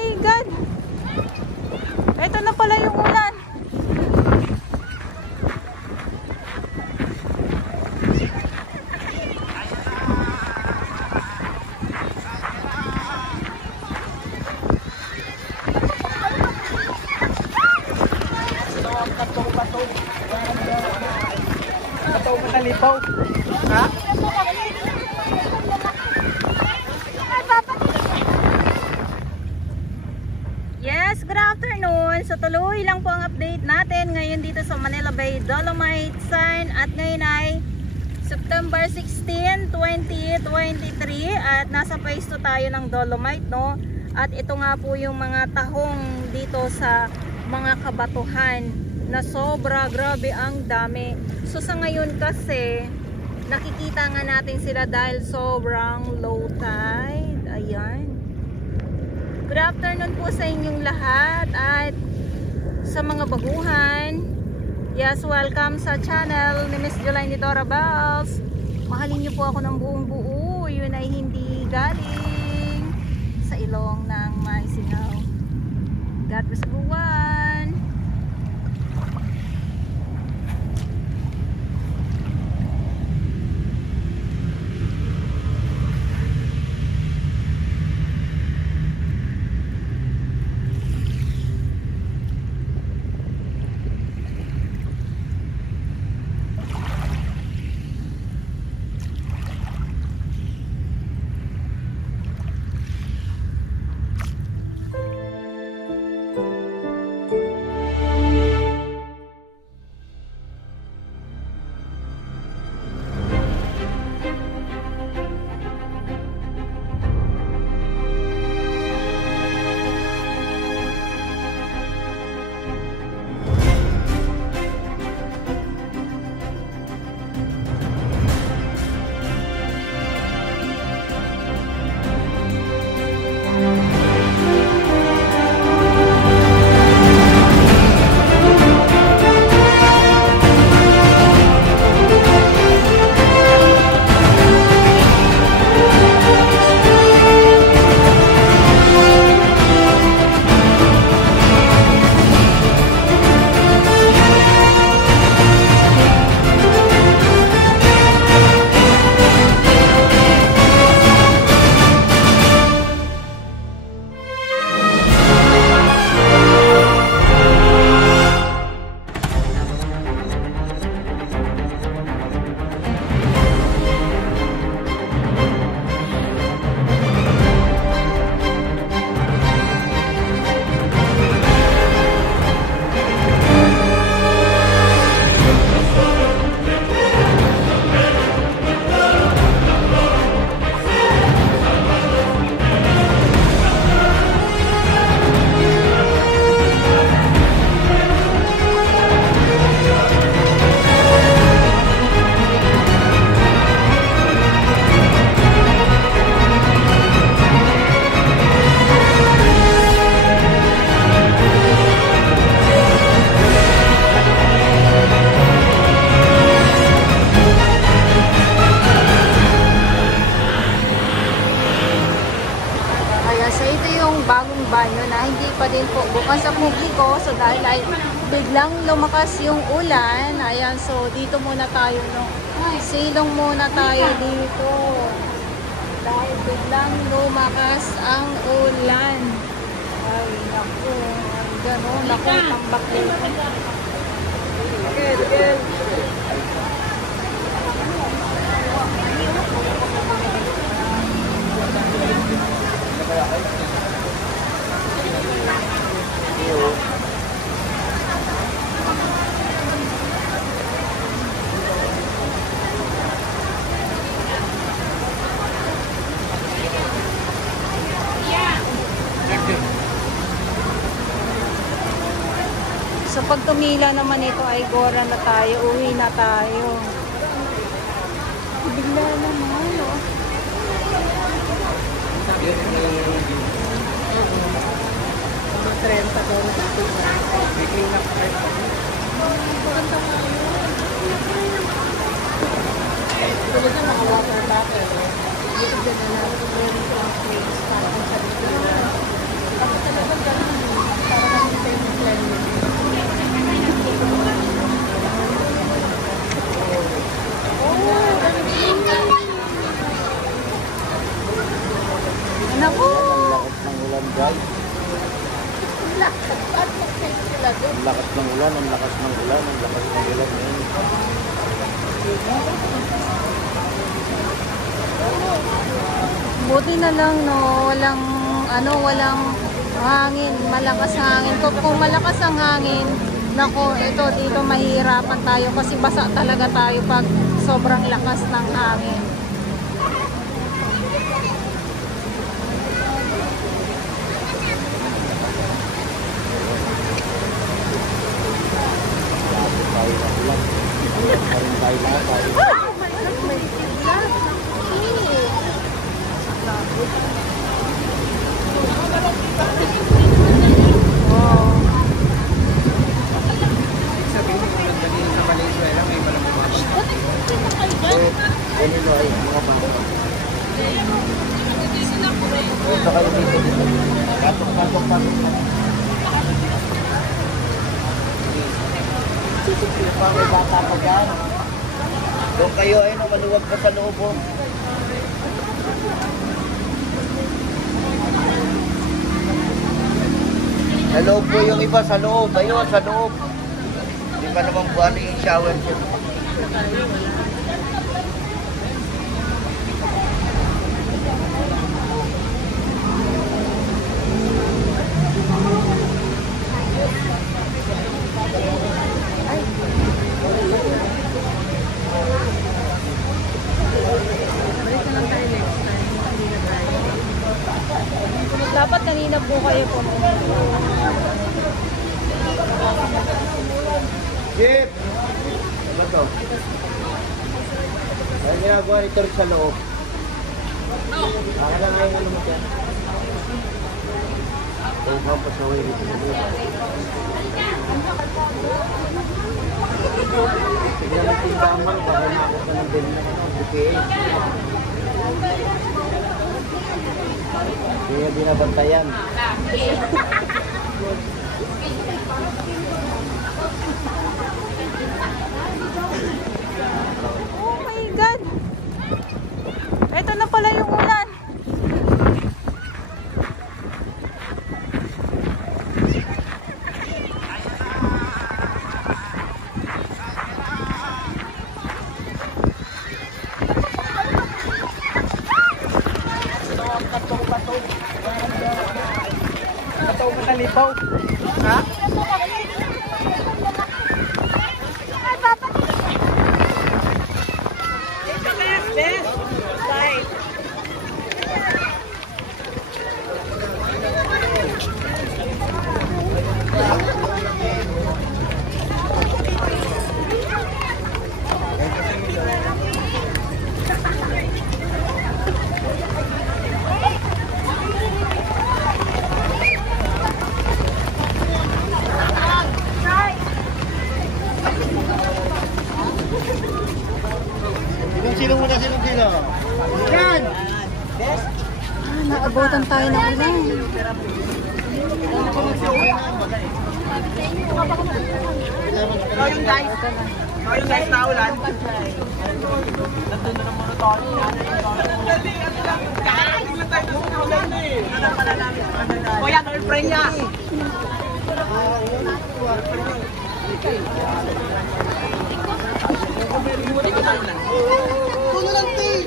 my God! Ito na pala yung ulan. Matalipaw. Ha? Yes, good afternoon. So tuloy lang po ang update natin ngayon dito sa Manila Bay Dolomite Sign at ngayon ay September 16, 2023 at nasa phase 2 tayo ng Dolomite, no? At ito nga po yung mga tahong dito sa mga kabatuhan na sobra, grabe ang dami. So sa ngayon kasi nakikita nga natin sila dahil sobrang low tide. Ayan. Good afternoon po sa inyong lahat at sa mga baguhan. Yes, welcome sa channel ni Miss Jolaine Dora Bells. Mahalin niyo po ako ng buong buo. Yun ay hindi galing sa ilong ng Maisinaw. God bless everyone. Bagong banyo na hindi pa din po bukas sa publiko. So dahil ay biglang lumakas yung ulan, ayan, so dito muna tayo, no? Silong muna tayo dito dahil biglang lumakas ang ulan. Ay naku, gano'n, naku, tambak dito. Good. So pag tumila naman ito ay gora na tayo, uwi na tayo. Bigla naman, oh. Talaga mga water bottle. Dito na natin yung place para sa dito. barangay. Ang lakas ng ulan, ang lakas ng ulan, ang lakas ng ulan ngayon. Buti na lang no, walang hangin, malakas hangin. Kung malakas ang hangin, nako, ito dito mahihirapan tayo kasi basa talaga tayo pag sobrang lakas ng hangin. Doon kayo ay maluwag pa sa loob. Sa loob po yung iba, sa loob. Ayun, sa loob. Hindi pa naman po ano yung shower siya. Dapat kanina po kayo pumunta. Jeep! Ano to? Ay, ginagawa ito rin sa loob. Baka lang ngayon ano mo dyan. Kung pampasaway dito sa loob. Tignan ang tindaman, baka makaka ng din na buki. Kaya binabantayan. Oh my God! Ito na pala yung ulan. Kataw matalipaw. Ha? Sino muna, sino? Yan! Naabutan tayo ng ulan. Ayun guys. Ayun guys, naulan. Nandun na muna tayo. Kuya, girlfriend niya. Tulo lang, Tay.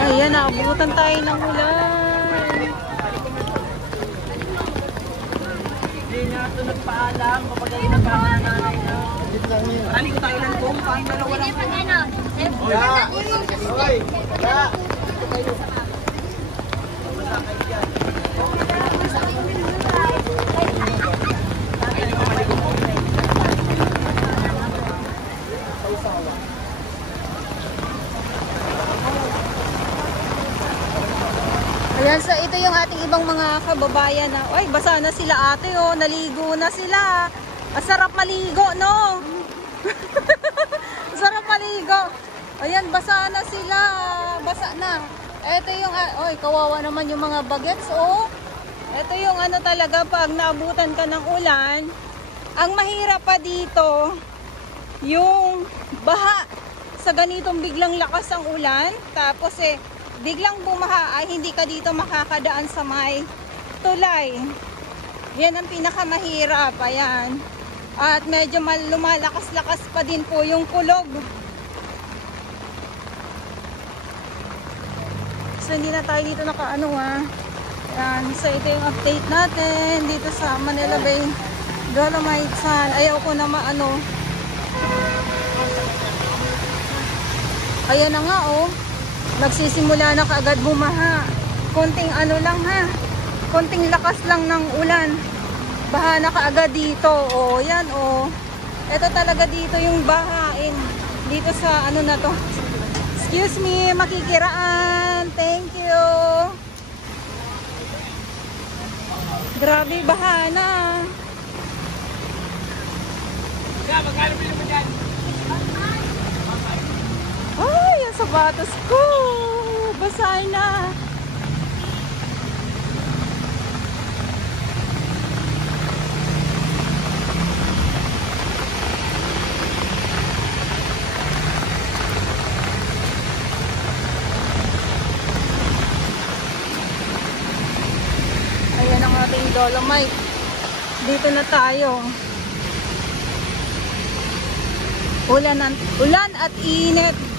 Ayan, naabutan tayo ng ulan. Hindi na ito nagpaalam kapag ay nagpaalam na. Aling tayo lang po, kahit dalawa lang po. Ayan, so ito yung ating ibang mga kababayan na, ay, basa na sila ate, oh, naligo na sila. Ang sarap maligo, no? Sarap maligo. Ayan, basa na sila, basa na. Ito yung, oy, kawawa naman yung mga bagets, oh. Ito yung ano talaga, pag naabutan ka ng ulan, Ang mahirap pa dito, yung baha sa ganitong biglang lakas ang ulan. Tapos biglang bumaha ay hindi ka dito makakadaan sa may tulay. Yan ang pinakamahirap. Ayan. At medyo lumalakas-lakas pa din po yung kulog. So hindi na tayo dito nakaano ha. Yan. So ito yung update natin dito sa Manila Bay Dolomite Sand. Ayaw ko na maano. Ayan na nga oh. Nagsisimula na kaagad bumaha. Konting ano lang ha. Konting lakas lang ng ulan. Baha na kaagad dito. Oh, yan oh. Ito talaga dito yung bahain. Dito sa ano na to. Excuse me, makikiraan. Thank you. Grabe, baha na. Magkano bilhin mo dyan? Ay, ang sapatos ko. Basahin na. Ayan ang ating Dolomite. Dito na tayo. Ulan at init.